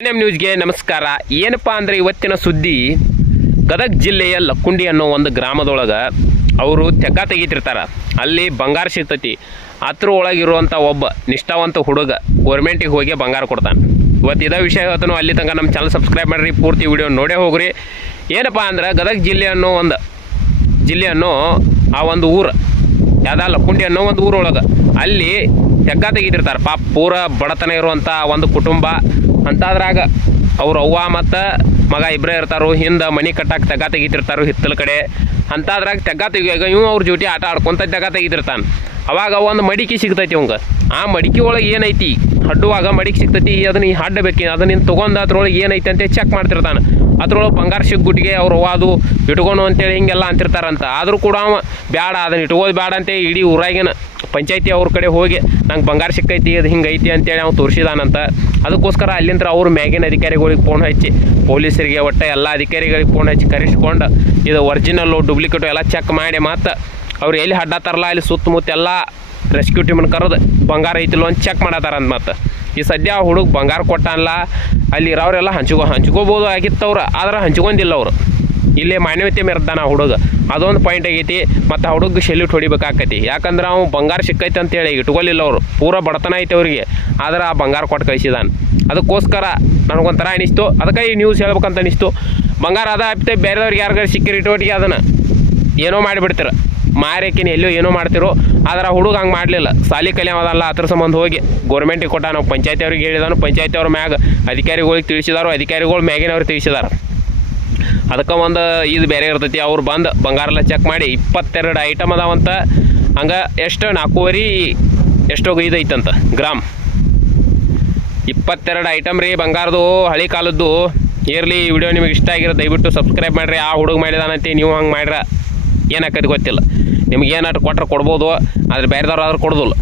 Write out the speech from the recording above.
N M ನ್ಯೂಸ್ಗೆ ನಮಸ್ಕಾರ. ಏನಪ್ಪ ಅಂದರೆ ಇವತ್ತಿನ ಸುದ್ದಿ, ಗದಗ ಜಿಲ್ಲೆಯ ಲಕ್ಕುಂಡಿ ಅನ್ನೋ ಒಂದು ಗ್ರಾಮದೊಳಗೆ ಅವರು ತೆಗ್ಗ ತೆಗಿತಿರ್ತಾರೆ. ಅಲ್ಲಿ ಬಂಗಾರ ಸಿಗ್ತೈತಿ. ಅದ್ರ ಒಳಗಿರುವಂಥ ಒಬ್ಬ ನಿಷ್ಠಾವಂತ ಹುಡುಗ ಗೋರ್ಮೆಂಟಿಗೆ ಹೋಗಿ ಬಂಗಾರ ಕೊಡ್ತಾನೆ. ಇವತ್ತು ಇದೇ ವಿಷಯ ಹೇಳ್ತಾನೋ. ಅಲ್ಲಿ ತನಕ ನಮ್ಮ ಚಾನಲ್ ಸಬ್ಸ್ಕ್ರೈಬ್ ಮಾಡಿರಿ, ಪೂರ್ತಿ ವಿಡಿಯೋ ನೋಡೇ ಹೋಗ್ರಿ. ಏನಪ್ಪ ಅಂದ್ರೆ ಗದಗ ಜಿಲ್ಲೆ ಅನ್ನೋ ಆ ಒಂದು ಊರು ಲಕ್ಕುಂಡಿ ಅನ್ನೋ ಒಂದು ಊರೊಳಗೆ ಅಲ್ಲಿ ತೆಗ್ಗ ತೆಗಿತಿರ್ತಾರೆ. ಪಾಪ ಪೂರ ಬಡತನ ಇರುವಂಥ ಒಂದು ಕುಟುಂಬ ಅಂತಾದ್ರಾಗ ಅವ್ರ ಅವ್ವ ಮತ್ತು ಮಗ ಇಬ್ಬರೇ ಇರ್ತಾರೋ. ಹಿಂದೆ ಮನೆ ಕಟ್ಟಕ್ಕೆ ತೆಗ್ಗ ತೆಗಿತಿರ್ತಾರೋ ಹಿತ್ತಲ ಕಡೆ. ಅಂತಾದ್ರಾಗ ತೆಗ್ಗ ತೆಗಿಯಾಗ ಇವು ಅವ್ರ ಜೊತೆ ಆಟ ಆಡ್ಕೊತ ತೆಗ್ಗ ತೆಗಿತಿರ್ತಾನೆ. ಅವಾಗ ಒಂದು ಮಡಿಕೆ ಸಿಗ್ತೈತಿ ಅವಂಗೆ. ಆ ಮಡಿಕೆ ಒಳಗೆ ಏನೈತಿ ಹಡ್ಡುವಾಗ ಮಡಿಕೆ ಸಿಗ್ತೈತಿ. ಅದನ್ನ ಹಡ್ಡಬೇಕು, ಅದನ್ನ ತೊಗೊಂಡು ಅದ್ರೊಳಗೆ ಏನೈತಿ ಅಂತ ಚೆಕ್ ಮಾಡ್ತಿರ್ತಾನೆ. ಅದ್ರೊಳಗೆ ಬಂಗಾರ ಸಿಗ್ಗುಟ್ಟಿಗೆ ಅವ್ರು ಅದು ಇಟ್ಕೊಂಡು ಅಂತೇಳಿ ಹಿಂಗೆಲ್ಲ ಅಂತಿರ್ತಾರಂತ. ಆದರೂ ಕೂಡ ಅವ ಬೇಡ, ಅದನ್ನ ಇಟ್ಕೋದು ಬೇಡ ಅಂತೇಳಿ ಇಡೀ ಊರಾಗಿನ ಪಂಚಾಯತಿ ಅವ್ರ ಕಡೆ ಹೋಗಿ ನಂಗೆ ಬಂಗಾರ ಸಿಕ್ಕೈತಿ, ಅದು ಹಿಂಗೈತಿ ಅಂತೇಳಿ ಅವ್ನು ತೋರಿಸಿದಾನಂತ. ಅದಕ್ಕೋಸ್ಕರ ಅಲ್ಲಿಂದ ಅವ್ರು ಮ್ಯಾಗಿನ ಅಧಿಕಾರಿಗಳಿಗೆ ಫೋನ್ ಹಚ್ಚಿ, ಪೊಲೀಸರಿಗೆ ಒಟ್ಟು ಎಲ್ಲ ಅಧಿಕಾರಿಗಳಿಗೆ ಫೋನ್ ಹಚ್ಚಿ ಕರೆಸ್ಕೊಂಡು ಇದು ಒರಿಜಿನಲ್ಲು ಡೂಪ್ಲಿಕೇಟು ಎಲ್ಲ ಚೆಕ್ ಮಾಡಿ ಮತ್ತು ಅವ್ರು ಎಲ್ಲಿ ಅಡ್ಡಾತಾರಲ್ಲ ಅಲ್ಲಿ ಸುತ್ತಮುತ್ತ ಎಲ್ಲ ರೆಸ್ಕ್ಯೂ ಟೀಮನ್ನು ಕರೆದು ಬಂಗಾರ ಐತಿಲ್ಲ ಅಂತ ಚೆಕ್ ಮಾಡತ್ತಾರಂತ. ಮತ್ತು ಈ ಸದ್ಯ ಆ ಹುಡುಗ ಬಂಗಾರ ಕೊಟ್ಟಾನಲ್ಲ, ಅಲ್ಲಿ ಇರೋರೆಲ್ಲ ಹಂಚ್ಕೋಬೋದು ಆಗಿತ್ತವ್ರು, ಆದ್ರೆ ಹಂಚ್ಕೊಂಡಿಲ್ಲ ಅವರು. ಇಲ್ಲೇ ಮಾನವೀಯತೆ ಮೆರೆದಾನ ಆ ಹುಡುಗ. ಅದೊಂದು ಪಾಯಿಂಟ್ ಆಗೈತಿ. ಮತ್ತು ಆ ಹುಡುಗ ಸೆಲ್ಯೂಟ್ ಹೊಡಿಬೇಕಾಕೈತಿ. ಯಾಕಂದ್ರೆ ಅವ್ನು ಬಂಗಾರ ಸಿಕ್ಕೈತೆ ಅಂತೇಳಿ ಇಟ್ಕೊಲಿಲ್ಲ ಅವರು. ಪೂರ ಬಡತನ ಐತೆ ಅವ್ರಿಗೆ, ಆದ್ರೆ ಆ ಬಂಗಾರ ಕೊಟ್ಟು ಕಳಿಸಿದಾನೆ. ಅದಕ್ಕೋಸ್ಕರ ನನಗೊಂಥರ ಅನಿಸ್ತು, ಅದಕ್ಕೆ ಈ ನ್ಯೂಸ್ ಹೇಳ್ಬೇಕಂತ ಅನಿಸ್ತು. ಬಂಗಾರ ಅದ ಆಗ್ತೈತೆ, ಬೇರೆದವ್ರಿಗೆ ಯಾರಿಗಾರು ಸಿಕ್ಕಿರಿ ಇಟ್ಟೊಟ್ಟಿಗೆ ಅದನ್ನು ಏನೋ ಮಾಡಿಬಿಡ್ತೀರ, ಮಾರೇಕಿನ ಎಲ್ಲೋ ಏನೋ ಮಾಡ್ತಿರೋ. ಆದ್ರೆ ಆ ಹುಡುಗ ಹಂಗೆ ಮಾಡಲಿಲ್ಲ. ಸಾಲಿ ಕಲಿಯೋದಲ್ಲ, ಅದ್ರ ಸಂಬಂಧ ಹೋಗಿ ಗೋರ್ಮೆಂಟಿಗೆ ಕೊಟ್ಟ. ನಾವು ಪಂಚಾಯತಿ ಅವ್ರಿಗೆ ಹೇಳಿದಾನು, ಪಂಚಾಯತಿ ಅವ್ರ ಮ್ಯಾಗ ಅಧಿಕಾರಿಗಳಿಗೆ ತಿಳಿಸಿದಾರೋ, ಅಧಿಕಾರಿಗಳು ಮ್ಯಾಗಿನವ್ರಿಗೆ ತಿಳಿಸಿದಾರೆ. ಅದಕ್ಕೆ ಒಂದು ಇದು ಬೇರೆ ಇರ್ತೈತಿ. ಅವ್ರು ಬಂದು ಬಂಗಾರೆಲ್ಲ ಚೆಕ್ ಮಾಡಿ 22 ಐಟಮ್ ಅದಾವಂತ. ಹಂಗೆ ಎಷ್ಟು 4.5 ಎಷ್ಟೋ ಇದು ಐತಂತ ಗ್ರಾಮ್. 22 ಐಟಮ್ ರೀ ಬಂಗಾರದು, ಹಳೆ ಕಾಲದ್ದು. ಇರಲಿ, ಈ ವಿಡಿಯೋ ನಿಮಗೆ ಇಷ್ಟ ಆಗಿರೋ ದಯವಿಟ್ಟು ಸಬ್ಸ್ಕ್ರೈಬ್ ಮಾಡಿರಿ. ಆ ಹುಡುಗ ಮಾಡಿದಾನಂತೆ, ನೀವು ಹಂಗೆ ಮಾಡ್ರೆ ಏನಾಕೈತಿ ಗೊತ್ತಿಲ್ಲ. ನಿಮ್ಗೆ ಏನಾದ್ರು ಕೊಟ್ಟರೆ ಕೊಡ್ಬೋದು, ಆದರೆ ಬೇರೆದವ್ರು ಆದ್ರೆ ಕೊಡೋದಿಲ್ಲ.